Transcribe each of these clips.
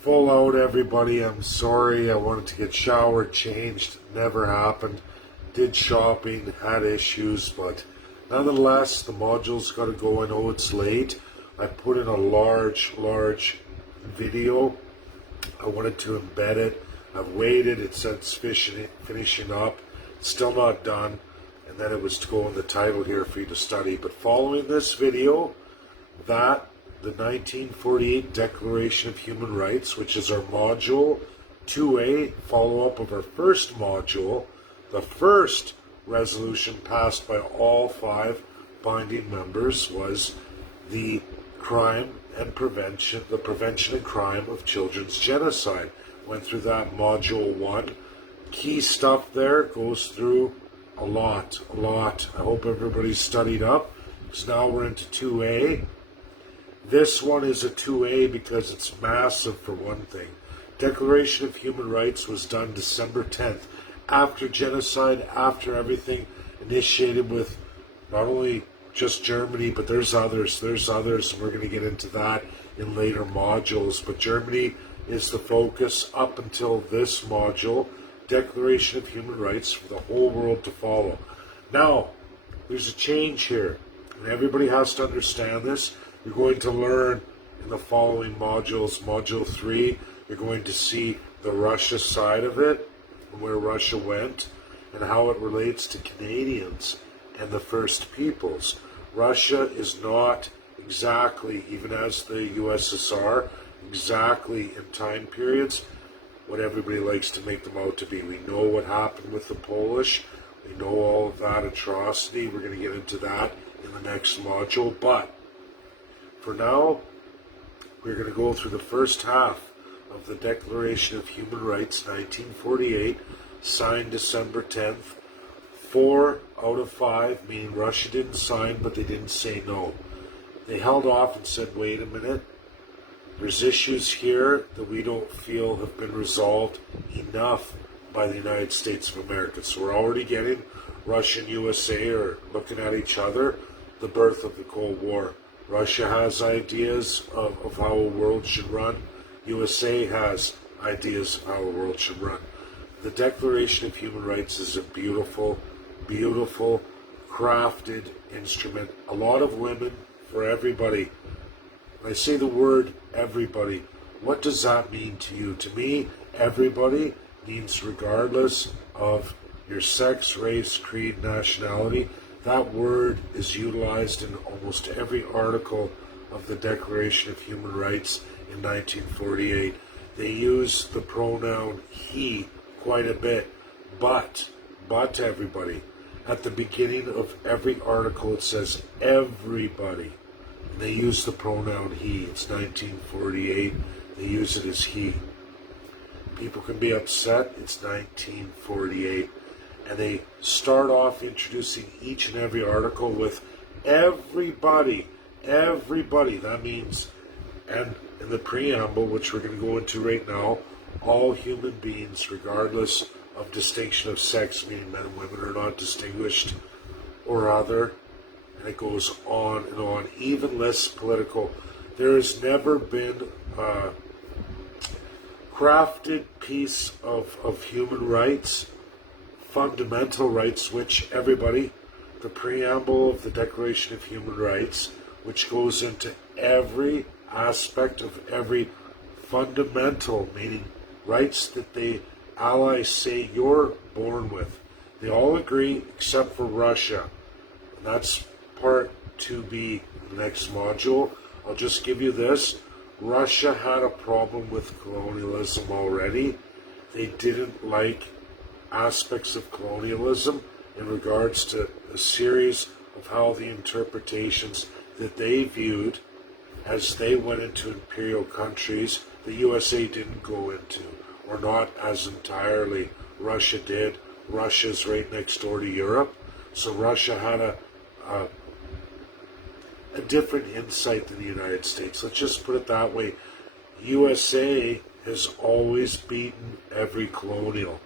Full out, everybody. I'm sorry. I wanted to get showered, changed. Never happened. Did shopping, had issues, but nonetheless, the module's got to go. I know it's late. I put in a large video. I wanted to embed it. I've waited. It said it's finishing up. Still not done. And then it was to go in the title here for you to study. But following this video, the 1948 Declaration of Human Rights, which is our module 2A, follow-up of our first module, the first resolution passed by all 5 binding members was the prevention and crime of children's genocide. Went through that module 1. Key stuff there, goes through a lot. I hope everybody's studied up, because now we're into 2A. This one is a 2A because it's massive, for one thing. Declaration of Human Rights was done December 10th, after genocide, after everything, initiated with not only just Germany, but there's others, and we're going to get into that in later modules. But Germany is the focus up until this module, Declaration of Human Rights, for the whole world to follow. Now, there's a change here, and everybody has to understand this. You're going to learn in the following modules. Module 3, you're going to see the Russia side of it, and where Russia went, and how it relates to Canadians and the First Peoples. Russia is not exactly, even as the USSR, exactly in time periods what everybody likes to make them out to be. We know what happened with the Polish. We know all of that atrocity. We're going to get into that in the next module. But for now, we're going to go through the first half of the Declaration of Human Rights, 1948, signed December 10th. 4 out of 5, meaning Russia didn't sign, but they didn't say no. They held off and said, wait a minute, there's issues here that we don't feel have been resolved enough by the United States of America. So we're already getting Russia and USA are looking at each other, the birth of the Cold War. Russia has ideas of how a world should run. USA has ideas of how a world should run. The Declaration of Human Rights is a beautiful, beautiful, crafted instrument. A lot of women, for everybody. When I say the word everybody, what does that mean to you? To me, everybody means regardless of your sex, race, creed, nationality. That word is utilized in almost every article of the Declaration of Human Rights in 1948. They use the pronoun he quite a bit, but everybody. At the beginning of every article it says everybody. And they use the pronoun he. It's 1948. They use it as he. People can be upset. It's 1948. And they start off introducing each and every article with everybody. That means, and in the preamble, which we're going to go into right now, all human beings, regardless of distinction of sex, meaning men and women are not distinguished or other, and it goes on and on, even less political. There has never been a crafted piece of human rights, fundamental rights, which everybody, the preamble of the Declaration of Human Rights, which goes into every aspect of every fundamental, meaning rights that the Allies say you're born with. They all agree except for Russia. And that's part 2B, the next module. I'll just give you this. Russia had a problem with colonialism already. They didn't like aspects of colonialism in regards to a series of how the interpretations that they viewed as they went into imperial countries, the USA didn't go into, or not as entirely. Russia did. Russia's right next door to Europe, so Russia had a different insight than the United States. Let's just put it that way. USA has always beaten every colonial.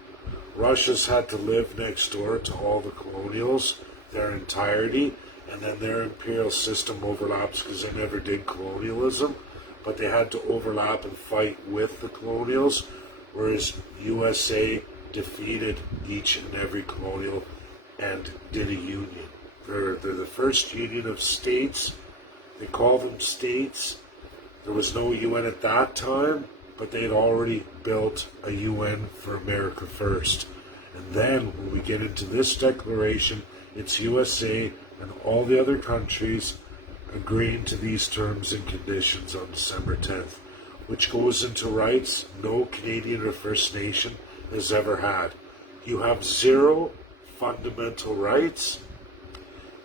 Russia's had to live next door to all the colonials, their entirety, and then their imperial system overlaps because they never did colonialism. but they had to overlap and fight with the colonials, whereas USA defeated each and every colonial and did a union. They're the first union of states. They call them states. There was no UN at that time, but they had already built a UN for America first. And then when we get into this declaration, it's USA and all the other countries agreeing to these terms and conditions on December 10th, which goes into rights no Canadian or First Nation has ever had. You have 0 fundamental rights.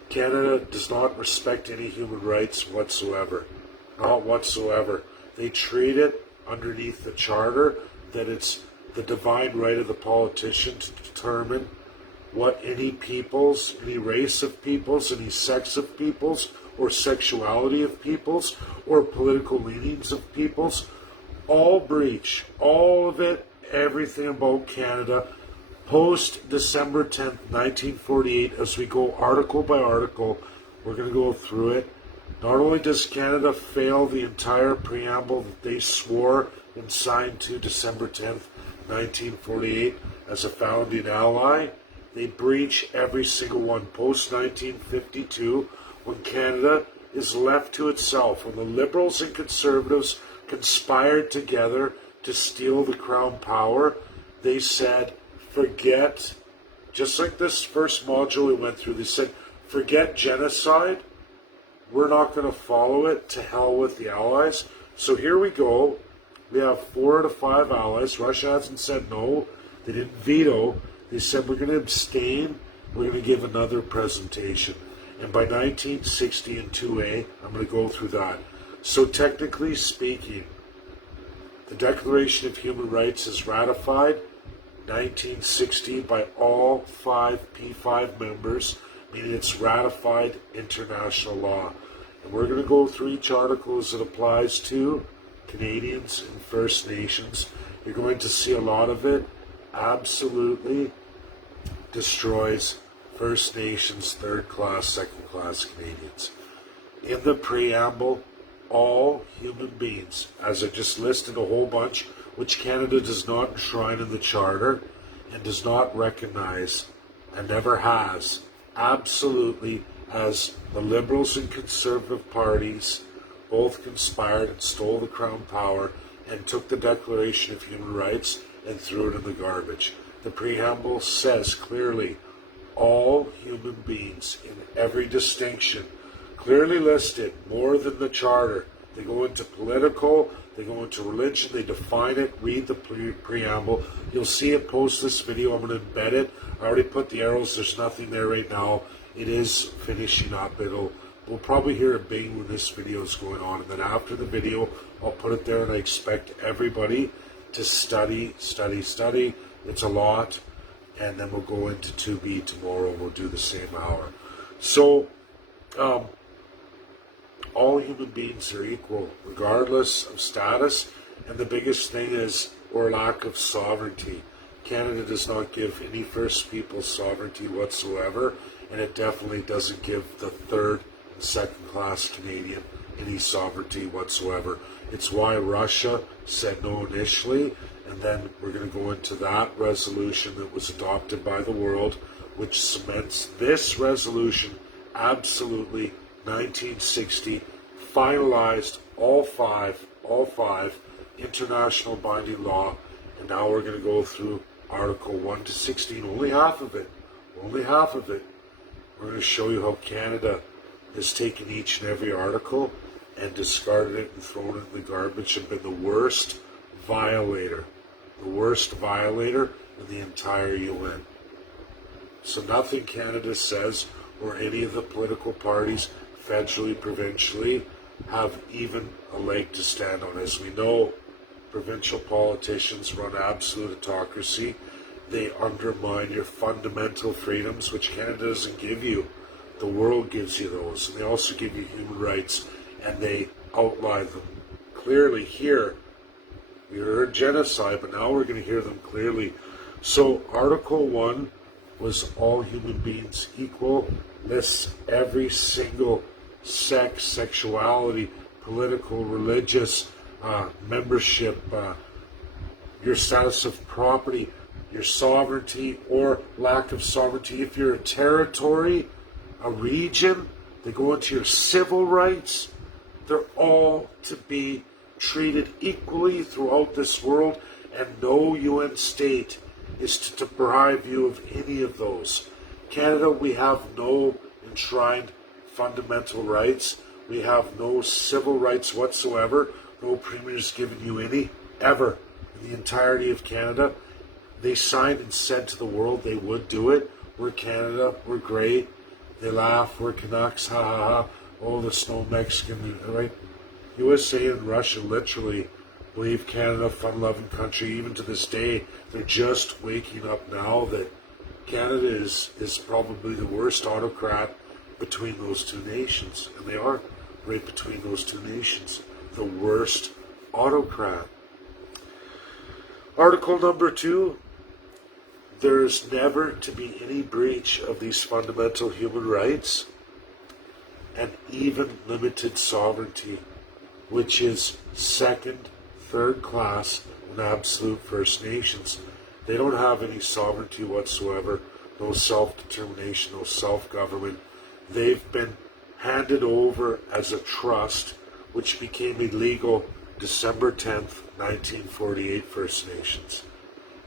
Canada does not respect any human rights whatsoever. Not whatsoever. They treat it underneath the Charter that it's the divine right of the politician to determine what any peoples, any race of peoples, any sex of peoples, or sexuality of peoples, or political leanings of peoples, all breach, all of it, everything about Canada, post December 10th, 1948, as we go article by article, we're going to go through it. Not only does Canada fail the entire preamble that they swore and signed to December 10th, 1948 as a founding ally, they breach every single one. Post 1952, when Canada is left to itself, when the Liberals and Conservatives conspired together to steal the Crown power, they said, forget, just like this first module we went through, they said, forget genocide. We're not going to follow it. To hell with the Allies. So here we go. We have 4 out of 5 allies. Russia hasn't said no. They didn't veto. They said we're going to abstain. We're going to give another presentation. And by 1960 in 2A, I'm going to go through that. So technically speaking, the Declaration of Human Rights is ratified 1960 by all 5 P5 members, meaning it's ratified international law. And we're going to go through each article as it applies to Canadians and First Nations. You're going to see a lot of it absolutely destroys First Nations, third-class, second-class Canadians. In the preamble, all human beings, as I just listed a whole bunch, which Canada does not enshrine in the Charter and does not recognize and never has, absolutely, as the Liberals and Conservative parties both conspired and stole the Crown power and took the Declaration of Human Rights and threw it in the garbage. The preamble says clearly, all human beings in every distinction, clearly listed, more than the Charter. They go into political, they go into religion, they define it, read the preamble. You'll see it post this video. I'm going to embed it. I already put the arrows. There's nothing there right now. It is finishing up. We'll probably hear a bing when this video is going on. And then after the video, I'll put it there, and I expect everybody to study. It's a lot. And then we'll go into 2B tomorrow. We'll do the same hour. So, all human beings are equal, regardless of status. And the biggest thing is our lack of sovereignty. Canada does not give any First People sovereignty whatsoever, and it definitely doesn't give the third and second-class Canadian any sovereignty whatsoever. It's why Russia said no initially, and then we're going to go into that resolution that was adopted by the world, which cements this resolution absolutely 1960, finalized all five international binding law, and now we're going to go through Article 1 to 16, only half of it. We're going to show you how Canada has taken each and every article and discarded it and thrown it in the garbage and been the worst violator in the entire UN. So nothing Canada says, or any of the political parties, federally, provincially, have even a leg to stand on. As we know, provincial politicians run absolute autocracy. They undermine your fundamental freedoms, which Canada doesn't give you. The world gives you those. And they also give you human rights, and they outline them clearly here. We heard genocide, but now we're going to hear them clearly. So Article 1 was all human beings equal, lists every single sex, sexuality, political, religious, membership, your status of property, your sovereignty or lack of sovereignty. If you're a territory, a region, they go into your civil rights. They're all to be treated equally throughout this world, and no UN state is to deprive you of any of those. Canada, we have no enshrined fundamental rights. We have no civil rights whatsoever. No premier's given you any, ever, in the entirety of Canada. They signed and said to the world they would do it. We're Canada, we're great. They laugh, we're Canucks, ha ha ha. Oh, the snow Mexican, right? USA and Russia literally believe Canada a fun-loving country. Even to this day, they're just waking up now that Canada is probably the worst autocrat between those two nations. And they are right between those two nations. The worst autocrat. Article number 2. There's never to be any breach of these fundamental human rights and even limited sovereignty, which is second, third class, and absolute First Nations. They don't have any sovereignty whatsoever, no self-determination, no self-government. They've been handed over as a trust, which became illegal December 10th, 1948, First Nations.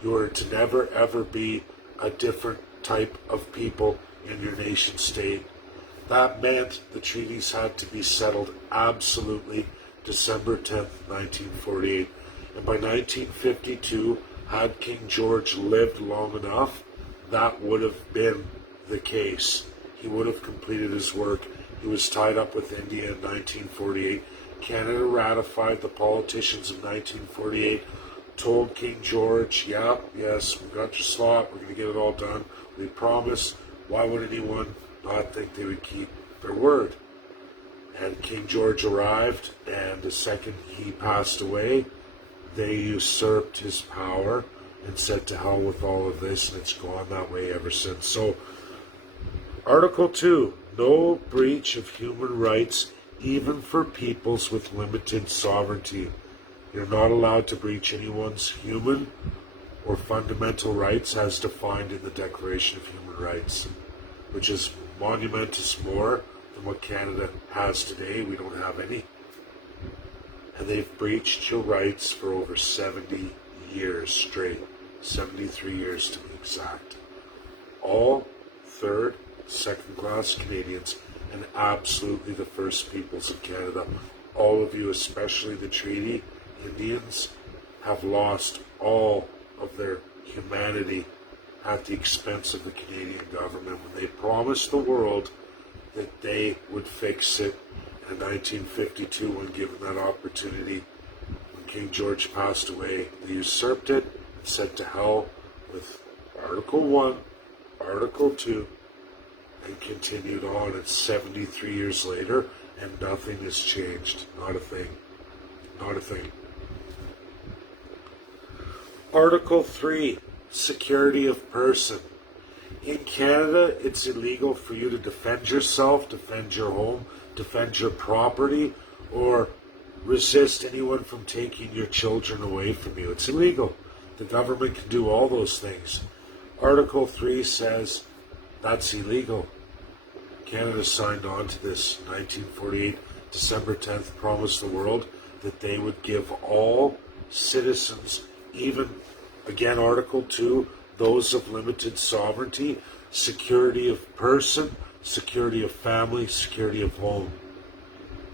You are to never ever be a different type of people in your nation state. That meant the treaties had to be settled absolutely December 10th, 1948. And by 1952, had King George lived long enough, that would have been the case. He would have completed his work. He was tied up with India in 1948. Canada ratified. The politicians in 1948 told King George, yeah, yes, we got your slot, we're going to get it all done. We promise. Why would anyone not think they would keep their word? And King George arrived, and the second he passed away, they usurped his power and said to hell with all of this, and it's gone that way ever since. So, Article 2, no breach of human rights, even for peoples with limited sovereignty. You're not allowed to breach anyone's human or fundamental rights as defined in the Declaration of Human Rights, which is monumentous more than what Canada has today. We don't have any. And they've breached your rights for over 70 years straight. 73 years to be exact. All third, second-class Canadians and absolutely the First Peoples of Canada, all of you, especially the Treaty Indians, have lost all of their humanity at the expense of the Canadian government when they promised the world that they would fix it. In 1952, when given that opportunity, when King George passed away, they usurped it and said to hell with Article 1, Article 2, and continued on. It's 73 years later, and nothing has changed. Not a thing. Not a thing. Article 3, security of person. In Canada, it's illegal for you to defend yourself, defend your home, defend your property, or resist anyone from taking your children away from you. It's illegal. The government can do all those things. Article 3 says that's illegal. Canada signed on to this 1948, December 10th, promised the world that they would give all citizens, even, again, Article 2, those of limited sovereignty, security of person, security of family, security of home.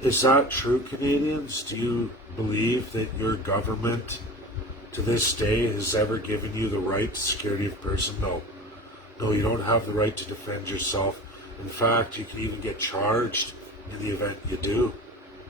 Is that true, Canadians? Do you believe that your government to this day has ever given you the right to security of person? No. No, you don't have the right to defend yourself. In fact, you can even get charged in the event you do,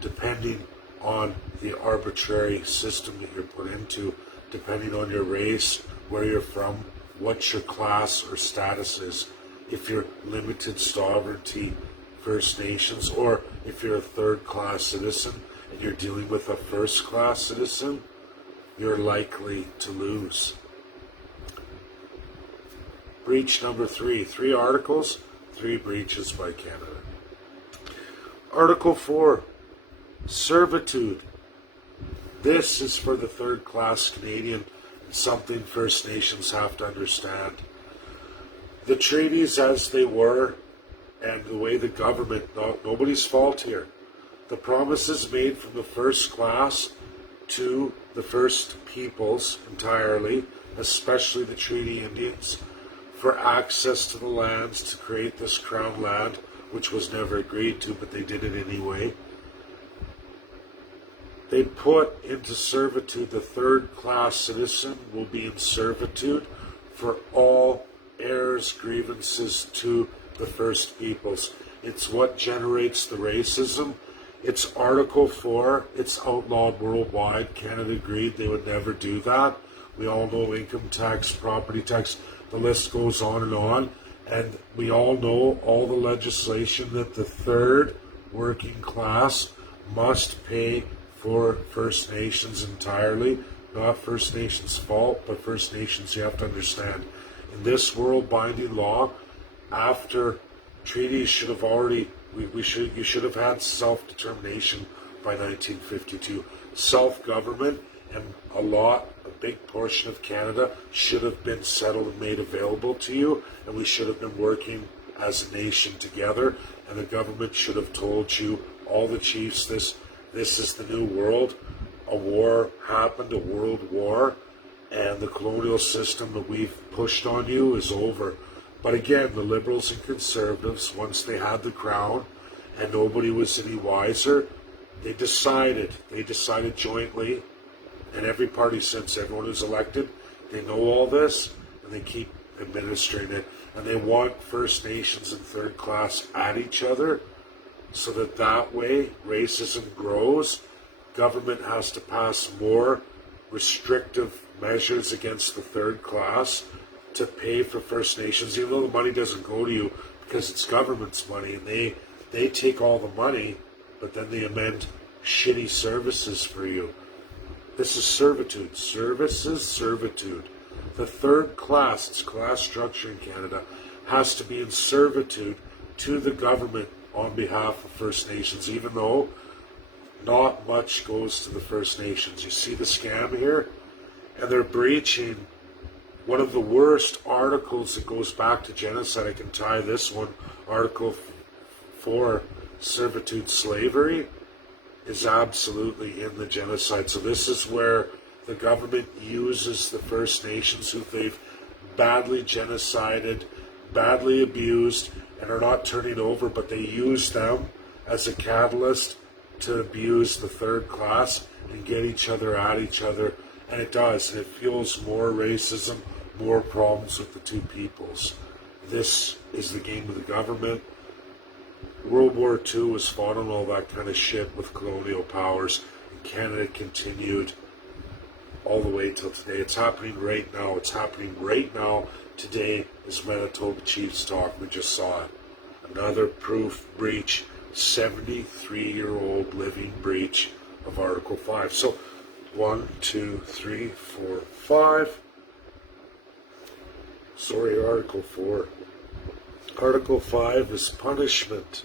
depending on the arbitrary system that you're put into, depending on your race, where you're from, what your class or status is. If you're limited sovereignty First Nations, or if you're a third-class citizen and you're dealing with a first-class citizen, you're likely to lose. Breach number 3. 3 articles, 3 breaches by Canada. Article 4. Servitude. This is for the third-class Canadian, and something First Nations have to understand. The treaties as they were, and the way the government, nobody's fault here. The promises made from the first class to the First Peoples entirely, especially the Treaty Indians, for access to the lands to create this crown land, which was never agreed to, but they did it anyway. They put into servitude the third-class citizen will be in servitude for all errors, grievances to the First Peoples. It's what generates the racism. It's Article 4. It's outlawed worldwide. Canada agreed they would never do that. We all know income tax, property tax, the list goes on. And we all know all the legislation that the third working class must pay for First Nations entirely. Not First Nations' fault, but First Nations, you have to understand. In this world binding law, after treaties should have already, you should have had self-determination by 1952. Self-government, and a big portion of Canada should have been settled and made available to you, and we should have been working as a nation together, and the government should have told you, all the chiefs, this is the new world. A war happened, a world war, and the colonial system that we've pushed on you is over. But again, the Liberals and Conservatives, once they had the crown and nobody was any wiser, they decided jointly, and every party since, everyone who's elected, they know all this, and they keep administering it. And they want First Nations and third class at each other, so that way racism grows. Government has to pass more restrictive measures against the third class to pay for First Nations, even though the money doesn't go to you because it's government's money, and they take all the money, but then they amend shitty services for you. This is servitude. Servitude. The third class, it's class structure in Canada, has to be in servitude to the government on behalf of First Nations, even though not much goes to the First Nations. You see the scam here? And they're breaching one of the worst articles that goes back to genocide. I can tie this one, Article 4, servitude, slavery, is absolutely in the genocide. So this is where the government uses the First Nations who they've badly genocided, badly abused, and are not turning over, but they use them as a catalyst to abuse the third class and get each other at each other. And it does, and it fuels more racism, more problems with the two peoples. This is the game of the government. World War II was fought on all that kind of shit with colonial powers, and Canada continued all the way till today. It's happening right now. It's happening right now. Today is Manitoba Chiefs talk. We just saw it. Another proof breach, 73-year-old living breach of Article 5. So 1, 2, 3, 4, 5. Sorry, Article 4. Article 5 is punishment.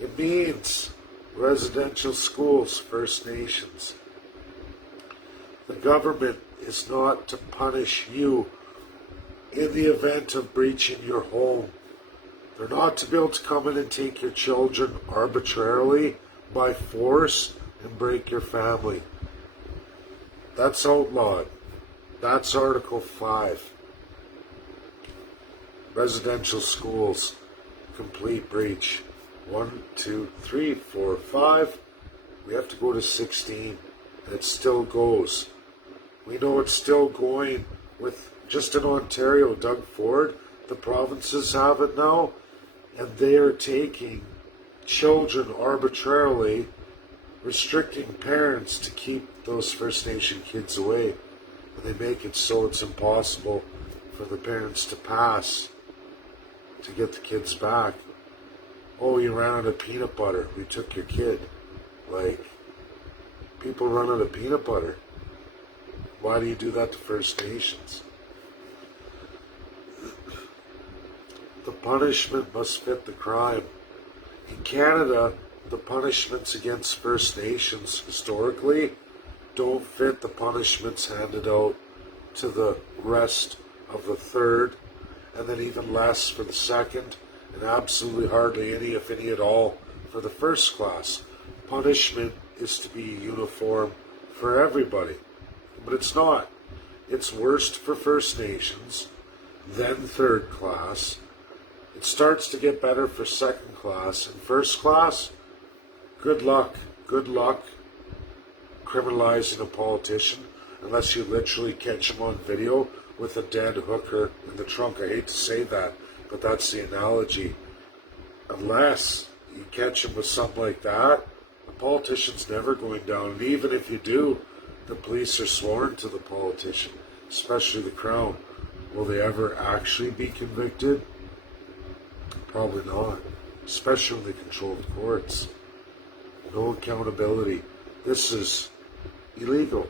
It means residential schools, First Nations. The government is not to punish you in the event of breaching your home. They're not to be able to come in and take your children arbitrarily by force and break your family. That's outlawed. That's Article 5. Residential schools, complete breach. 1, 2, 3, 4, 5. We have to go to 16, and it still goes. We know it's still going with, just in Ontario, Doug Ford, the provinces have it now, and they are taking children arbitrarily, restricting parents to keep those First Nation kids away. And they make it so it's impossible for the parents to pass to get the kids back. Oh, you ran out of peanut butter. We took your kid. Like, people run out of peanut butter. Why do you do that to First Nations? The punishment must fit the crime. In Canada, the punishments against First Nations historically don't fit the punishments handed out to the rest of the third, and then even less for the second, and absolutely hardly any, if any at all, for the first class. Punishment is to be uniform for everybody, but it's not. It's worst for First Nations, then third class. It starts to get better for second class, and first class, good luck criminalizing a politician unless you literally catch him on video with a dead hooker in the trunk. I hate to say that, but that's the analogy. Unless you catch him with something like that, the politician's never going down. And even if you do, the police are sworn to the politician, especially the Crown. Will they ever actually be convicted? Probably not, especially when they control the courts. No accountability. This is illegal.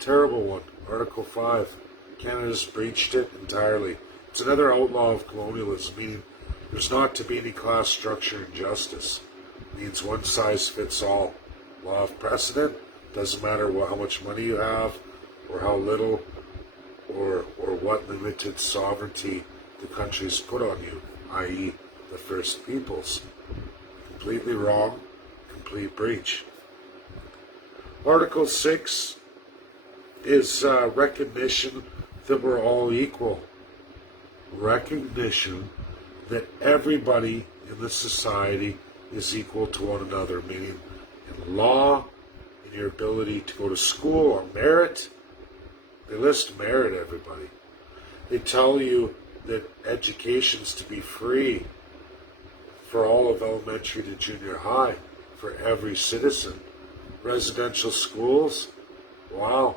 Terrible one. Article 5. Canada's breached it entirely. It's another outlaw of colonialism, meaning there's not to be any class structure in justice. It means one size fits all. Law of precedent. Doesn't matter how much money you have, or how little, or what limited sovereignty the country's put on you, i.e. the First Peoples. Completely wrong. Complete breach. Article 6 is recognition that we're all equal. Recognition that everybody in the society is equal to one another, meaning in law, in your ability to go to school, or merit. They list merit, everybody. They tell you that education's to be free for all of elementary to junior high, for every citizen. Residential schools, wow,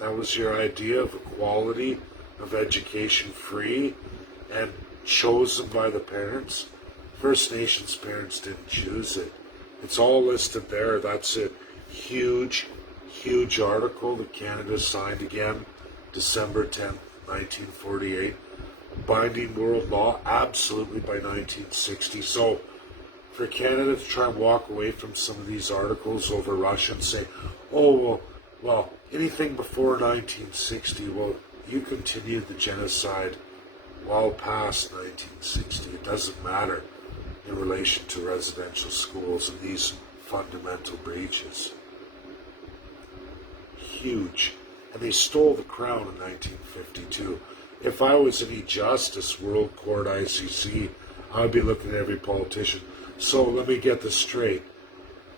that was your idea of equality, of education free and chosen by the parents. First Nations parents didn't choose it. It's all listed there. That's a huge article that Canada signed again, December 10th, 1948. Binding world law, absolutely, by 1960. So for Canada to try and walk away from some of these articles over Russia and say, oh, well, anything before 1960, well, you continued the genocide well past 1960. It doesn't matter in relation to residential schools and these fundamental breaches. Huge. And they stole the crown in 1952. If I was any justice, World Court, ICC, I'd be looking at every politician. So let me get this straight.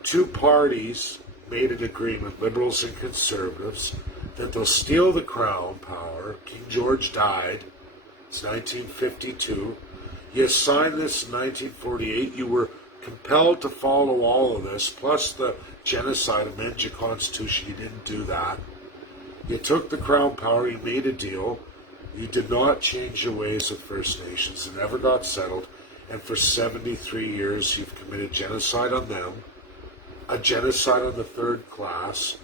Two parties made an agreement, Liberals and Conservatives, that they'll steal the crown power. King George died. It's 1952. You signed this in 1948. You were compelled to follow all of this, plus the genocide, amend your constitution. You didn't do that. You took the crown power. You made a deal. You did not change your ways with First Nations. It never got settled. And for 73 years, you've committed genocide on them, a genocide on the third class,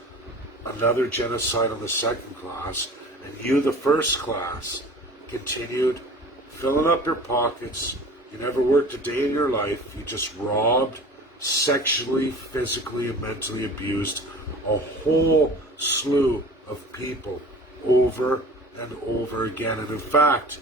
another genocide on the second class, and you, the first class, continued filling up your pockets. You never worked a day in your life. You just robbed, sexually, physically, and mentally abused a whole slew of people over and over again. And in fact,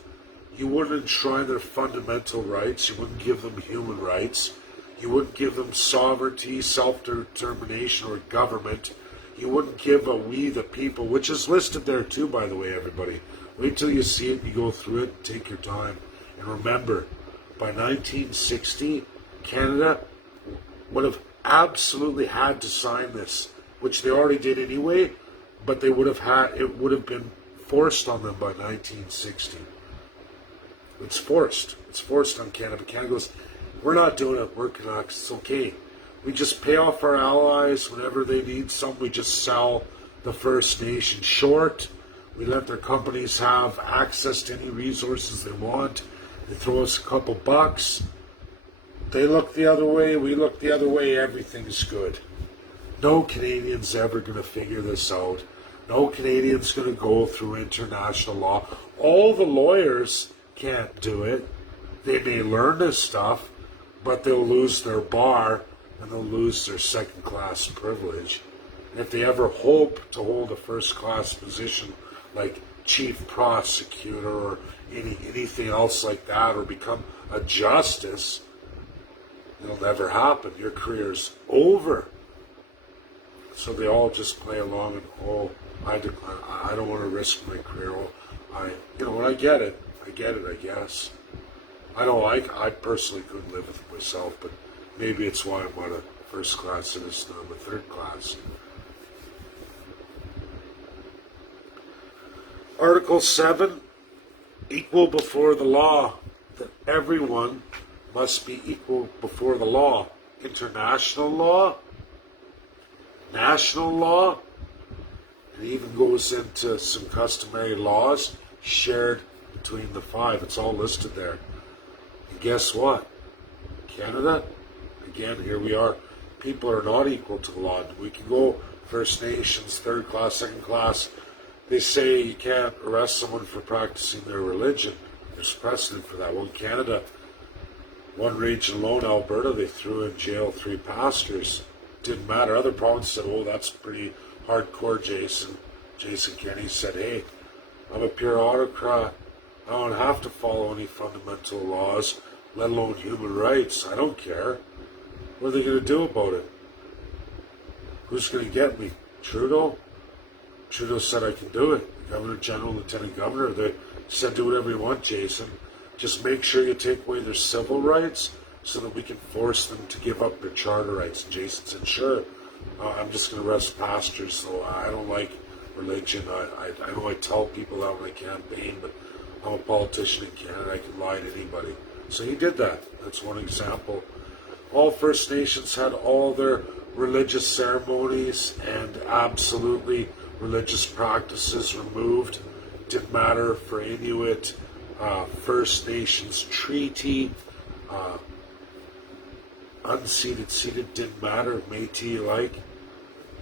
you wouldn't enshrine their fundamental rights. You wouldn't give them human rights. You wouldn't give them sovereignty, self-determination, or government. You wouldn't give a we the people, which is listed there too, by the way, everybody. Wait till you see it and you go through it and take your time. And remember, by 1960, Canada would have absolutely had to sign this, which they already did anyway, but they would have had, it would have been forced on them by 1960. It's forced. It's forced on Canada. But Canada goes, we're not doing it. We're Canucks. It's okay. We just pay off our allies whenever they need some. We just sell the First Nation short. We let their companies have access to any resources they want. They throw us a couple bucks. They look the other way. We look the other way. Everything's good. No Canadian's ever going to figure this out. No Canadian's going to go through international law. All the lawyers can't do it. They may learn this stuff, but they'll lose their bar and they'll lose their second-class privilege. And if they ever hope to hold a first-class position like chief prosecutor or anything else like that, or become a justice, it'll never happen. Your career's over. So they all just play along and, oh, I don't want to risk my career. Oh, and I get it, I guess. I personally couldn't live with myself, but maybe it's why I'm not a first-class citizen, I'm a third-class. Article 7, equal before the law, that everyone must be equal before the law. International law, national law, it even goes into some customary laws shared between the five. It's all listed there. And guess what? Canada, again, here we are. People are not equal to the law. We can go First Nations, third class, second class. They say you can't arrest someone for practicing their religion. There's precedent for that. Well, in Canada, one region alone, Alberta, they threw in jail 3 pastors. Didn't matter. Other provinces said, oh, that's pretty hardcore, Jason. Jason Kenney said, hey, I'm a pure autocrat. I don't have to follow any fundamental laws, let alone human rights. I don't care. What are they going to do about it? Who's going to get me? Trudeau? Trudeau said I can do it. Governor General, Lieutenant Governor, they said do whatever you want, Jason. Just make sure you take away their civil rights so that we can force them to give up their charter rights. And Jason said, sure, I'm just going to arrest pastors, so I don't like religion. I know I tell people that when I campaign, but I'm a politician in Canada. I can lie to anybody. So he did that. That's one example. All First Nations had all their religious ceremonies and absolutely religious practices removed. Didn't matter for Inuit, First Nations treaty, unceded, ceded, didn't matter, Métis alike.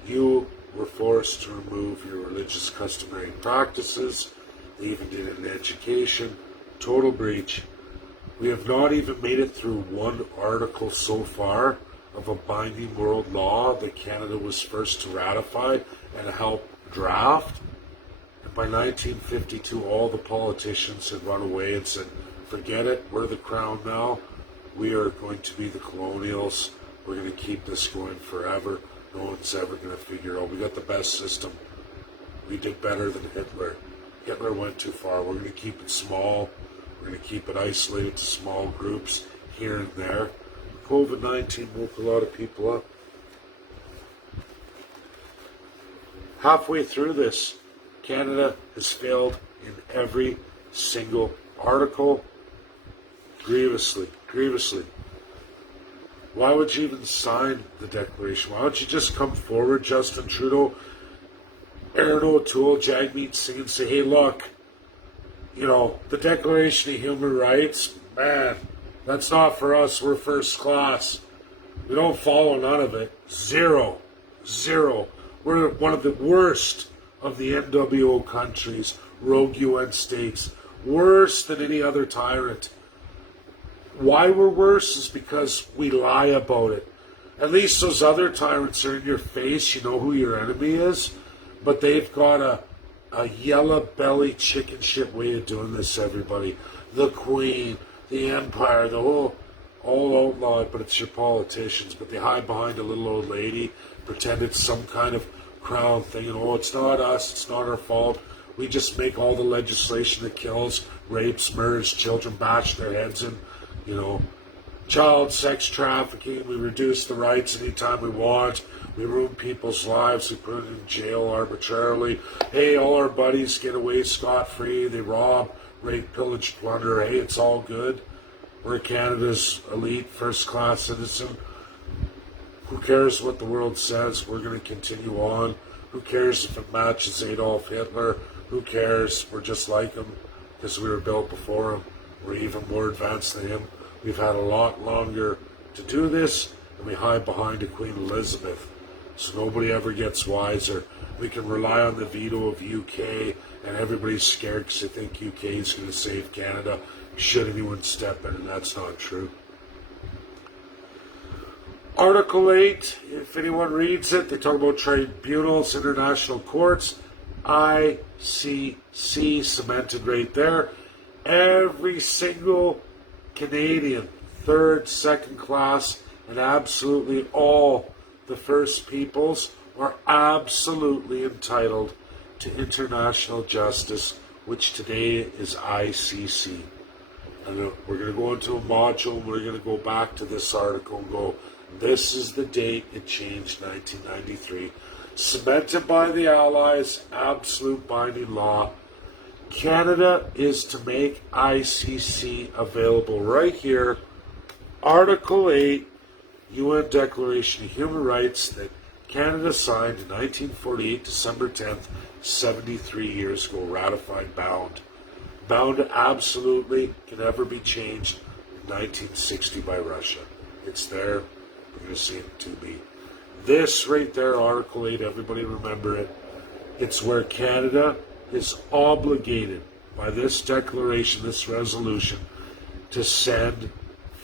You were forced to remove your religious customary practices. They even did it in education. Total breach. We have not even made it through one article so far of a binding world law that Canada was first to ratify and help draft. And by 1952, all the politicians had run away and said, forget it, we're the crown now. We are going to be the colonials. We're going to keep this going forever. No one's ever going to figure out. We got the best system. We did better than Hitler. Hitler went too far. We're going to keep it small. We're going to keep it isolated to small groups here and there. COVID-19 woke a lot of people up. Halfway through this, Canada has failed in every single article. Grievously. Why would you even sign the Declaration? Why don't you just come forward, Justin Trudeau, Erin O'Toole, Jagmeet Singh, and say, hey, look, the Declaration of Human Rights, man, that's not for us. We're first class. We don't follow none of it. Zero. We're one of the worst of the NWO countries, rogue UN states, worse than any other tyrant. Why we're worse is because we lie about it. At least those other tyrants are in your face. You know who your enemy is. But they've got a yellow belly chicken shit way of doing this, everybody. The Queen, the Empire, the whole, all outlawed, but it's your politicians. But they hide behind a little old lady, pretend it's some kind of crown thing, and it's not us, it's not our fault. We just make all the legislation that kills, rapes, murders, children, bash their heads in, child sex trafficking. We reduce the rights anytime we want. We ruin people's lives. We put them in jail arbitrarily. Hey, all our buddies get away scot-free. They rob, rape, pillage, plunder. Hey, it's all good. We're Canada's elite first-class citizen. Who cares what the world says? We're going to continue on. Who cares if it matches Adolf Hitler? Who cares? We're just like him because we were built before him. We're even more advanced than him. We've had a lot longer to do this, and we hide behind a Queen Elizabeth. So nobody ever gets wiser. We can rely on the veto of UK, and everybody's scared because they think UK is going to save Canada should anyone step in, and that's not true. Article 8, if anyone reads it, they talk about tribunals, international courts, ICC cemented right there. Every single Canadian, third, second class, and absolutely all the First Peoples are absolutely entitled to international justice, which today is ICC. And we're going to go into a module, and we're going to go back to this article and go, this is the date it changed, 1993. Cemented by the Allies, absolute binding law. Canada is to make ICC available right here. Article 8, UN Declaration of Human Rights that Canada signed in 1948, December 10th, 73 years ago, ratified, bound. Bound absolutely, can never be changed in 1960 by Russia. It's there, we're going to see it to be. This right there, Article 8, everybody remember it. It's where Canada is obligated by this declaration, this resolution, to send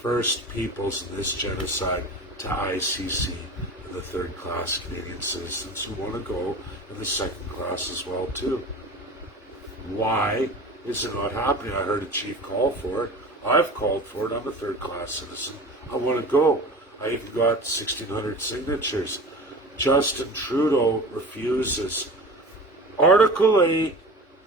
First Peoples in this genocide to ICC and the third class Canadian citizens who want to go, and the second class as well too. Why is it not happening? I heard a chief call for it. I've called for it. I'm a third class citizen. I want to go. I even got 1,600 signatures. Justin Trudeau refuses. Article 8,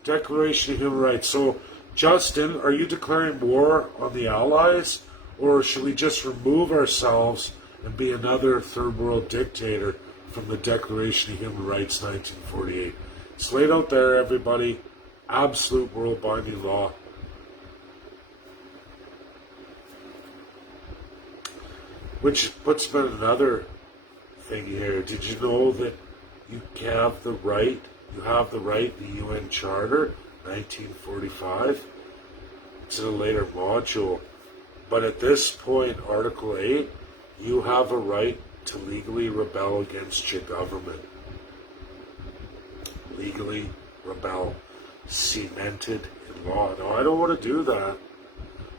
Declaration of Human Rights. So, Justin, are you declaring war on the Allies? Or should we just remove ourselves and be another third world dictator from the Declaration of Human Rights 1948? It's laid out there, everybody. Absolute world binding law. Which puts me in another thing here. Did you know that you have the right, the UN Charter, 1945? It's in a later module. But at this point, Article 8, you have a right to legally rebel against your government. Legally rebel. Cemented in law. Now, I don't want to do that.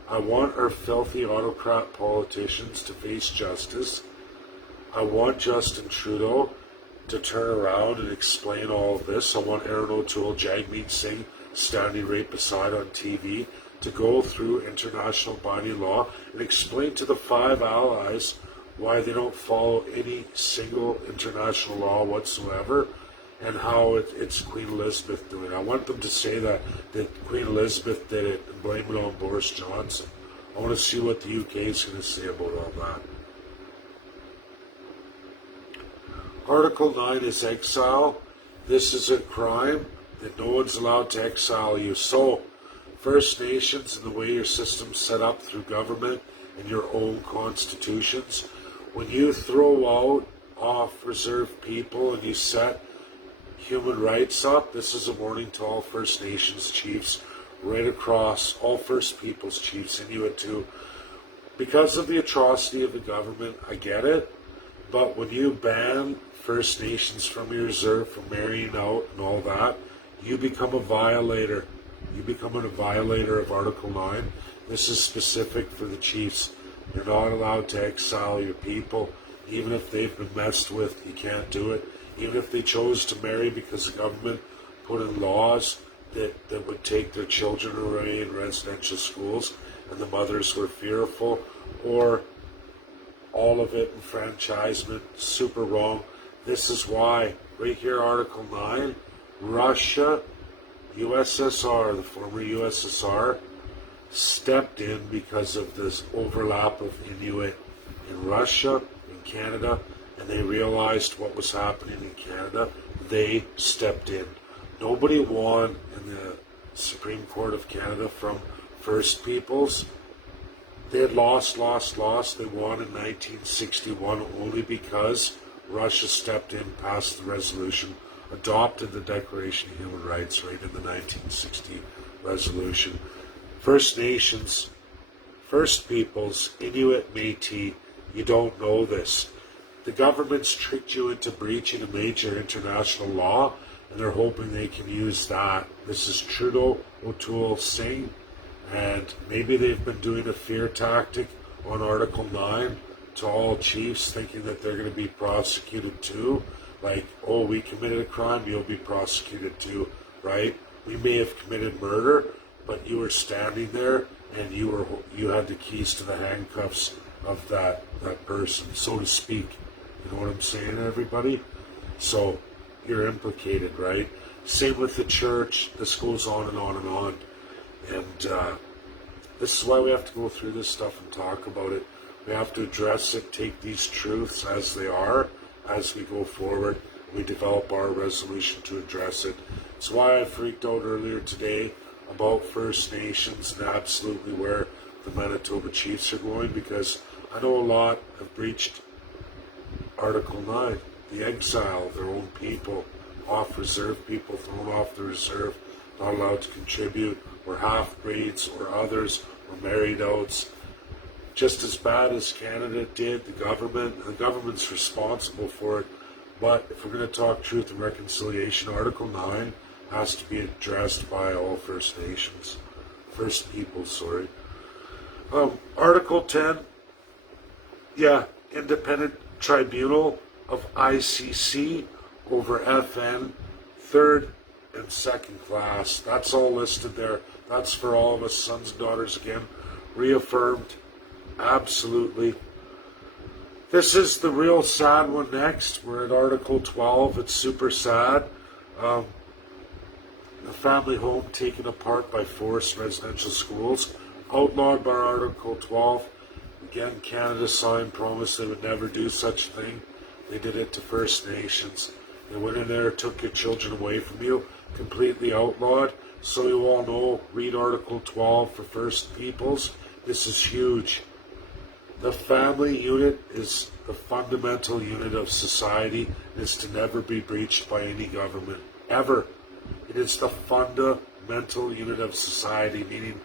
I want our filthy autocrat politicians to face justice. I want Justin Trudeau to turn around and explain all of this. I want Aaron O'Toole, Jagmeet Singh standing right beside on TV to go through international binding law and explain to the five allies why they don't follow any single international law whatsoever, and how it's Queen Elizabeth doing it. I want them to say that Queen Elizabeth did it and blame it on Boris Johnson. I want to see what the UK is going to say about all that. Article 9 is exile. This is a crime that no one's allowed to exile you. So, First Nations and the way your system's set up through government and your own constitutions, when you throw out off reserve people and you set human rights up, this is a warning to all First Nations chiefs right across, all First Peoples chiefs, Inuit too. Because of the atrocity of the government, I get it, but when you ban First Nations from your reserve, from marrying out and all that, you become a violator. You become a violator of Article 9. This is specific for the chiefs. You're not allowed to exile your people. Even if they've been messed with, you can't do it. Even if they chose to marry because the government put in laws that would take their children away in residential schools and the mothers were fearful, or all of it, enfranchisement, super wrong. This is why, right here, Article 9, Russia, USSR, the former USSR, stepped in because of this overlap of Inuit in Russia, in Canada, and they realized what was happening in Canada. They stepped in. Nobody won in the Supreme Court of Canada from First Peoples. They had lost. They won in 1961 only because Russia stepped in, passed the resolution, adopted the Declaration of Human Rights right in the 1960 resolution. First Nations, First Peoples, Inuit, Métis, you don't know this. The government's tricked you into breaching a major international law, and they're hoping they can use that. This is Trudeau, O'Toole, Singh, and maybe they've been doing a fear tactic on Article 9 to all chiefs, thinking that they're going to be prosecuted too. Like, oh, we committed a crime, you'll be prosecuted too, right? We may have committed murder, but you were standing there and you had the keys to the handcuffs of that person, so to speak. You know what I'm saying, everybody? So you're implicated, right? Same with the church. This goes on and on and on. And this is why we have to go through this stuff and talk about it. We have to address it, take these truths as they are, as we go forward. We develop our resolution to address it. It's why I freaked out earlier today about First Nations and absolutely where the Manitoba Chiefs are going, because I know a lot have breached Article 9, the exile of their own people, off reserve people, thrown off the reserve, not allowed to contribute, or half-breeds, or others, or married outs. Just as bad as Canada did, the government's responsible for it. But if we're going to talk truth and reconciliation, Article 9 has to be addressed by all First Nations. First People, sorry. Article 10, independent tribunal of ICC over FN, third and second class. That's all listed there. That's for all of us, sons and daughters again. Reaffirmed. Absolutely. This is the real sad one next. We're at Article 12. It's super sad. A family home taken apart by forced residential schools. Outlawed by Article 12. Again, Canada signed, promised they would never do such a thing. They did it to First Nations. They went in there, took your children away from you, completely outlawed. So you all know, read Article 12 for First Peoples. This is huge. The family unit is the fundamental unit of society. It is to never be breached by any government, ever. It is the fundamental unit of society, meaning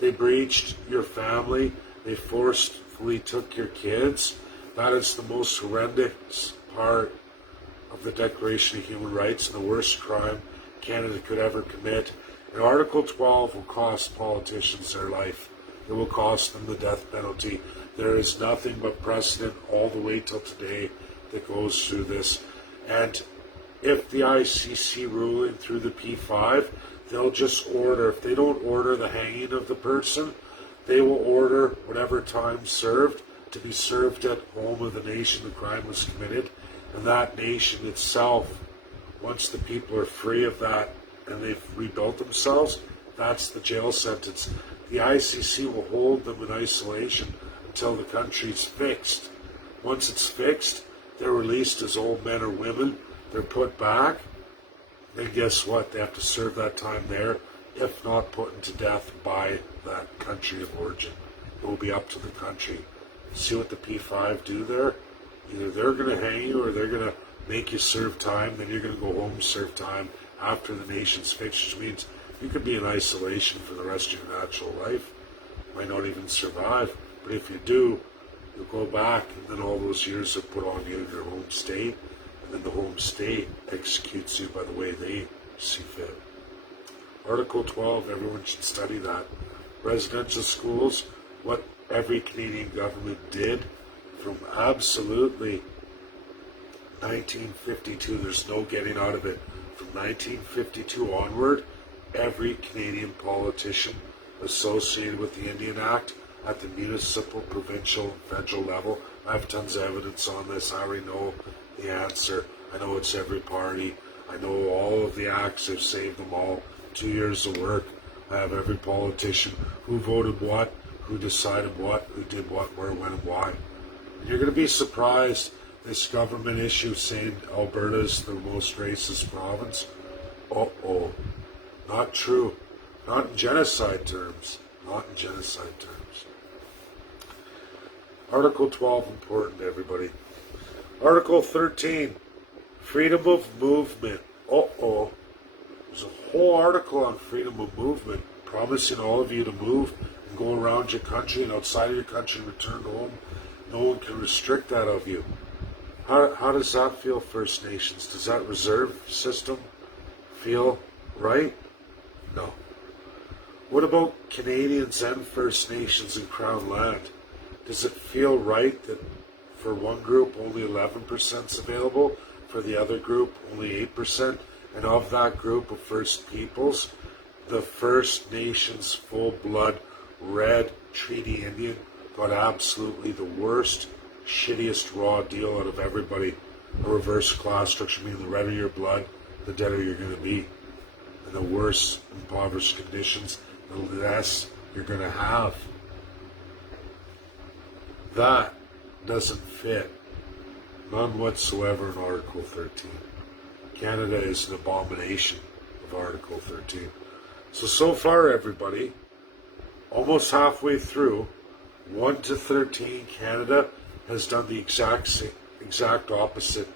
they breached your family, they forcefully took your kids. That is the most horrendous part of the Declaration of Human Rights and the worst crime Canada could ever commit. And Article 12 will cost politicians their life. It will cost them the death penalty. There is nothing but precedent all the way till today that goes through this. And if the ICC ruling through the P5, they'll just order, if they don't order the hanging of the person, they will order whatever time served to be served at home of the nation the crime was committed. And that nation itself, once the people are free of that and they've rebuilt themselves, that's the jail sentence. The ICC will hold them in isolation until the country's fixed. Once it's fixed, they're released as old men or women. They're put back. Then guess what? They have to serve that time there, if not put to death by that country of origin. It will be up to the country. See what the P5 do there? Either they're going to hang you or they're going to make you serve time, then you're going to go home and serve time after the nation's fixed, which means you could be in isolation for the rest of your natural life. Might not even survive. But if you do, you'll go back, and then all those years are put on you in your home state, and then the home state executes you by the way they see fit. Article 12, everyone should study that. Residential schools, what every Canadian government did from absolutely 1952, there's no getting out of it. From 1952 onward, every Canadian politician associated with the Indian Act at the municipal, provincial, federal level. I have tons of evidence on this. I already know the answer. I know it's every party. I know all of the acts. I've saved them all. 2 years of work. I have every politician who voted what, who decided what, who did what, where, when, and why. And you're going to be surprised, this government issue saying Alberta is the most racist province. Uh-oh. Not true. Not in genocide terms. Not in genocide terms. Article 12, important to everybody. Article 13, freedom of movement. Uh-oh. There's a whole article on freedom of movement, promising all of you to move and go around your country and outside of your country and return home. No one can restrict that of you. How does that feel, First Nations? Does that reserve system feel right? No. What about Canadians and First Nations in Crown land? Does it feel right that For one group, only 11% is available. For the other group, only 8%. And of that group of First Peoples, the First Nations full-blood Red Treaty Indian got absolutely the worst, shittiest raw deal out of everybody. A reverse class structure, meaning the redder your blood, the deader you're going to be. And the worse impoverished conditions, the less you're going to have. That doesn't fit. None whatsoever in Article 13. Canada is an abomination of Article 13. So far, everybody, almost halfway through, 1 to 13, Canada has done the exact opposite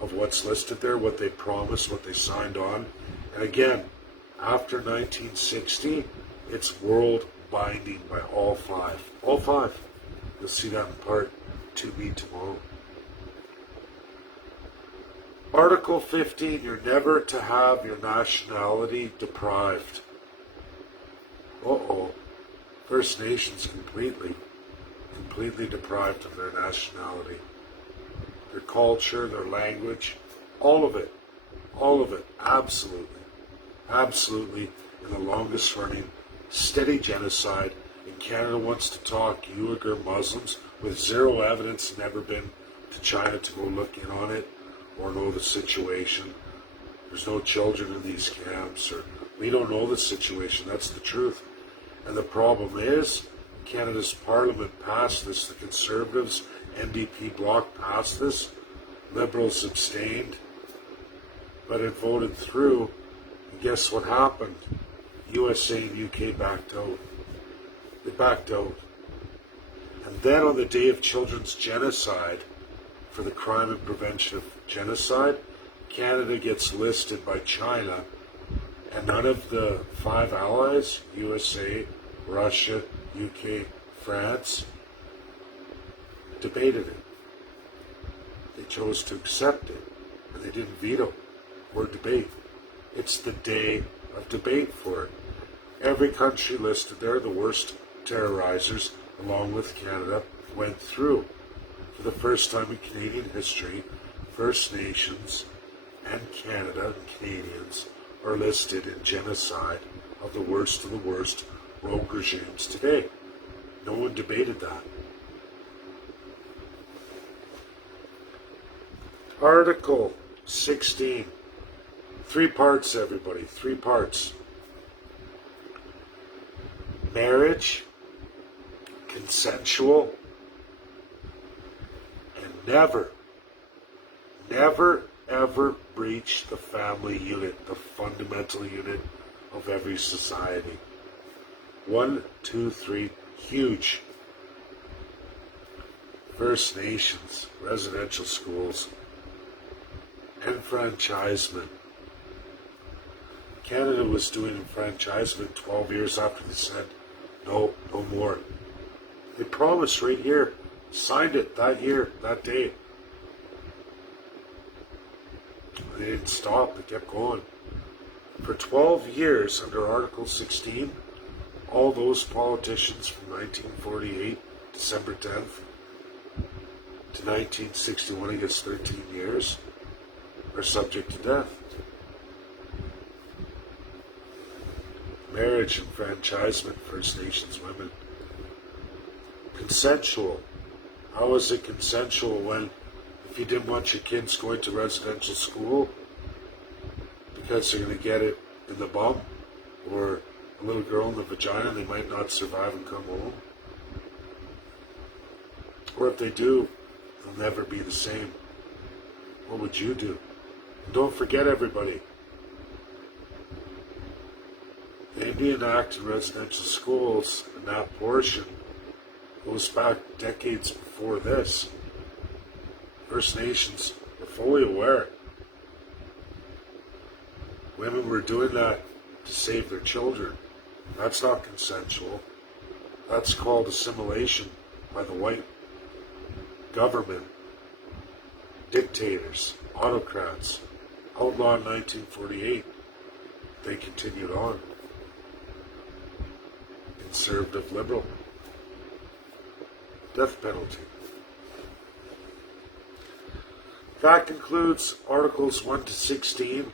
of what's listed there, what they promised, what they signed on. And again, after 1960, it's world binding by all five. All five. You'll see that in part 2B tomorrow. Article 15, you're never to have your nationality deprived. Uh-oh. First Nations completely deprived of their nationality. Their culture, their language, all of it, absolutely, in the longest running steady genocide. And Canada wants to talk Uyghur Muslims with zero evidence, never been to China to go look in on it or know the situation. There's no children in these camps, or we don't know the situation. That's the truth. And the problem is, Canada's Parliament passed this. The Conservatives, NDP bloc passed this. Liberals abstained, but it voted through. And guess what happened? USA and UK backed out. They backed out. And then on the day of Children's Genocide, for the crime and prevention of genocide, Canada gets listed by China, and none of the five allies, USA, Russia, UK, France, debated it. They chose to accept it, and they didn't veto or debate. It's the day of debate for it. Every country listed there, the worst terrorizers, along with Canada, went through. For the first time in Canadian history, First Nations and Canada and Canadians are listed in genocide of the worst rogue regimes today. No one debated that. Article 16. 3 parts, everybody. 3 parts. Marriage, consensual, and never, ever breach the family unit, the fundamental unit of every society. 1, 2, 3, huge. First Nations, residential schools, enfranchisement. Canada was doing enfranchisement 12 years after they said, no more. They promised right here, signed it that year, that day. They didn't stop, they kept going. For 12 years under Article 16, all those politicians from 1948, December 10th, to 1961, he gets 13 years, are subject to death. Marriage, enfranchisement, First Nations women. Consensual. How is it consensual when, if you didn't want your kids going to residential school because they're going to get it in the bum or a little girl in the vagina, they might not survive and come home? Or if they do, they'll never be the same. What would you do? And don't forget, everybody, the Indian Act in residential schools, and that portion goes back decades before this. First Nations were fully aware. Women were doing that to save their children. That's not consensual. That's called assimilation by the white government, dictators, autocrats. Outlawed in 1948. They continued on. Conservative liberal. Death penalty. That concludes Articles 1 to 16.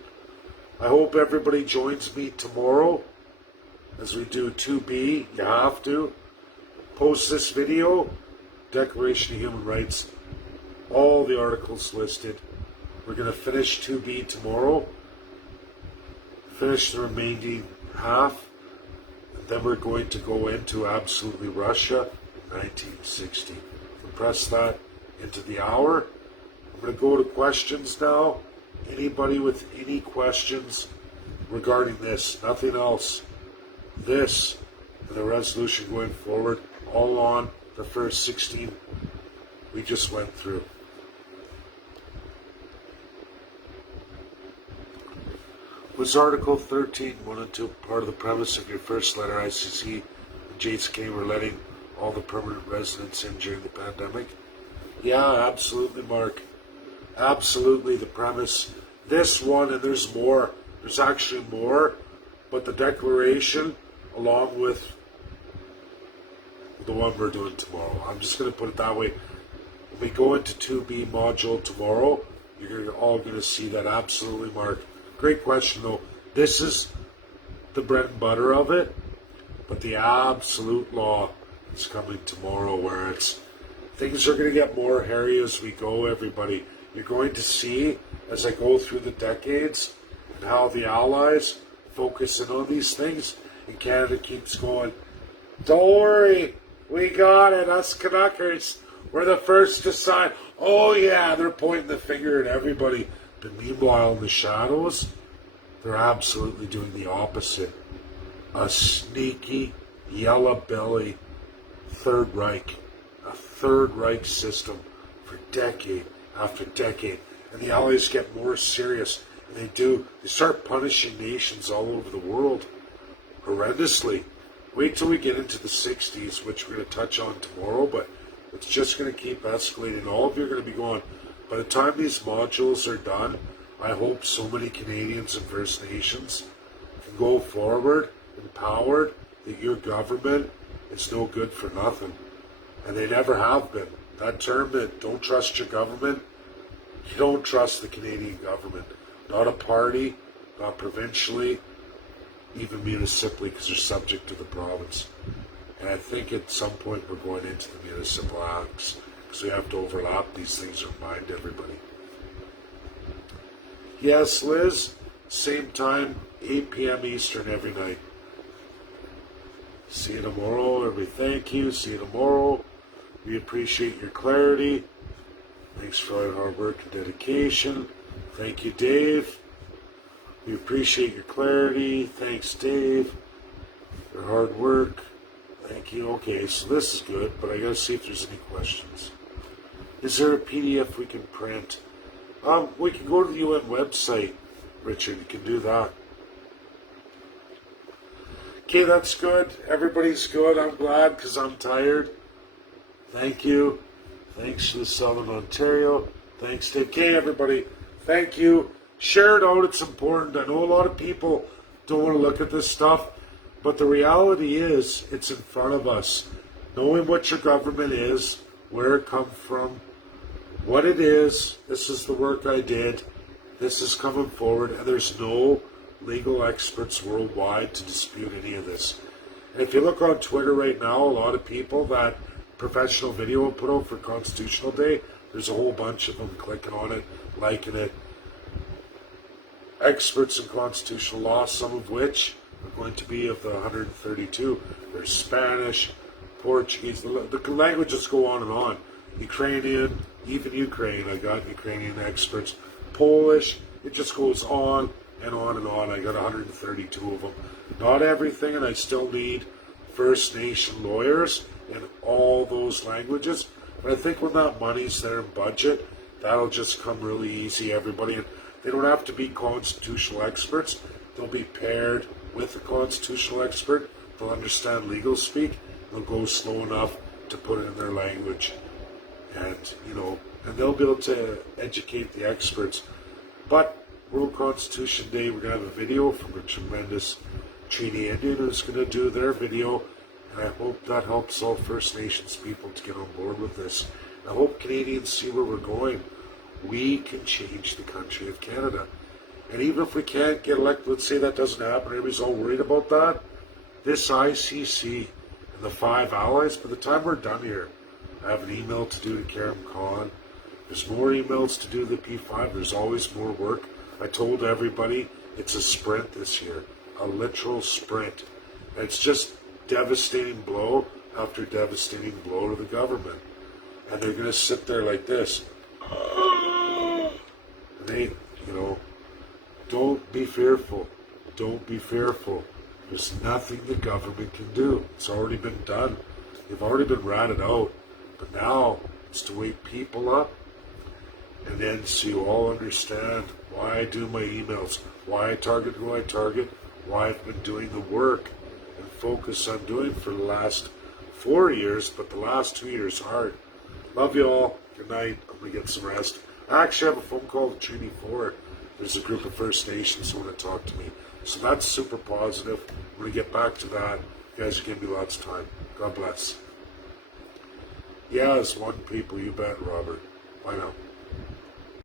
I hope everybody joins me tomorrow as we do 2B. You have to. Post this video, Declaration of Human Rights, all the articles listed. We're going to finish 2B tomorrow, finish the remaining half, and then we're going to go into Absolutely Russia, 1960. Compress that into the hour. I'm going to go to questions now. Anybody with any questions regarding this, nothing else. This and the resolution going forward, all on the first 16 we just went through. Was Article 13, 1 and 2 part of the premise of your first letter, ICC and JCK were letting all the permanent residents in during the pandemic? Yeah, absolutely, Mark. Absolutely, the premise. This one, and there's more. There's actually more, but the declaration, along with the one we're doing tomorrow. I'm just going to put it that way. When we go into 2B module tomorrow, you're all going to see that. Absolutely, Mark. Great question, though. This is the bread and butter of it, but the absolute law is coming tomorrow, where it's things are going to get more hairy as we go, everybody. You're going to see, as I go through the decades, and how the Allies focus in on these things, and Canada keeps going, don't worry, we got it, us Canuckers. We're the first to sign. Oh yeah, they're pointing the finger at everybody. But meanwhile, in the shadows, they're absolutely doing the opposite. A sneaky, yellow belly Third Reich. A Third Reich system for decade after decade. And the Allies get more serious. And they start punishing nations all over the world horrendously. Wait till we get into the 60s, which we're going to touch on tomorrow, but it's just going to keep escalating. All of you are going to be going, by the time these modules are done, I hope so many Canadians and First Nations can go forward empowered that your government is no good for nothing. And they never have been. That term that don't trust your government, you don't trust the Canadian government. Not a party, not provincially, even municipally, because they're subject to the province. And I think at some point we're going into the municipal acts, because we have to overlap these things to remind everybody. Yes, Liz, same time, 8 p.m. Eastern every night. See you tomorrow, everybody. Thank you. See you tomorrow. We appreciate your clarity. Thanks for all your hard work and dedication. Thank you, Dave. We appreciate your clarity. Thanks, Dave. Your hard work. Thank you. Okay, so this is good, but I gotta see if there's any questions. Is there a PDF we can print? We can go to the UN website, Richard. You can do that. Okay, that's good. Everybody's good. I'm glad because I'm tired. Thank you. Thanks to the Southern Ontario. Thanks, Dave. Okay, everybody. Thank you. Share it out. It's important. I know a lot of people don't want to look at this stuff, but the reality is it's in front of us. Knowing what your government is, where it comes from, what it is, this is the work I did, this is coming forward, and there's no legal experts worldwide to dispute any of this. And if you look on Twitter right now, a lot of people, that professional video put out for Constitutional Day, there's a whole bunch of them clicking on it, liking it. Experts in constitutional law, some of which are going to be of the 132. There's Spanish, Portuguese, the languages go on and on. Ukrainian, even Ukraine, I got Ukrainian experts. Polish, it just goes on and on and on. I got 132 of them. Not everything, and I still need First Nation lawyers in all those languages. But I think when that money's there in budget, that'll just come really easy, everybody. And they don't have to be constitutional experts. They'll be paired with a constitutional expert. They'll understand legal speak. They'll go slow enough to put it in their language. And, and they'll be able to educate the experts. But World Constitution Day, we're going to have a video from a tremendous Treaty Indian who's going to do their video. And I hope that helps all First Nations people to get on board with this. I hope Canadians see where we're going. We can change the country of Canada. And even if we can't get elected, let's say that doesn't happen, everybody's all worried about that. This ICC and the 5 allies, by the time we're done here, I have an email to do to Karen Khan. There's more emails to do to the P5. There's always more work. I told everybody it's a sprint this year, a literal sprint. And it's just devastating blow after devastating blow to the government. And they're going to sit there like this. And they, don't be fearful. Don't be fearful. There's nothing the government can do. It's already been done. They've already been ratted out. But now it's to wake people up. And then so you all understand why I do my emails, why I target who I target, why I've been doing the work and focus I'm doing for the last 4 years, but the last 2 years hard. Love you all. Good night. I'm going to get some rest. I actually have a phone call to Treaty 4. There's a group of First Nations who want to talk to me. So that's super positive. I'm going to get back to that. You guys are giving me lots of time. God bless. Yeah, it's one people. You bet, Robert. Bye now.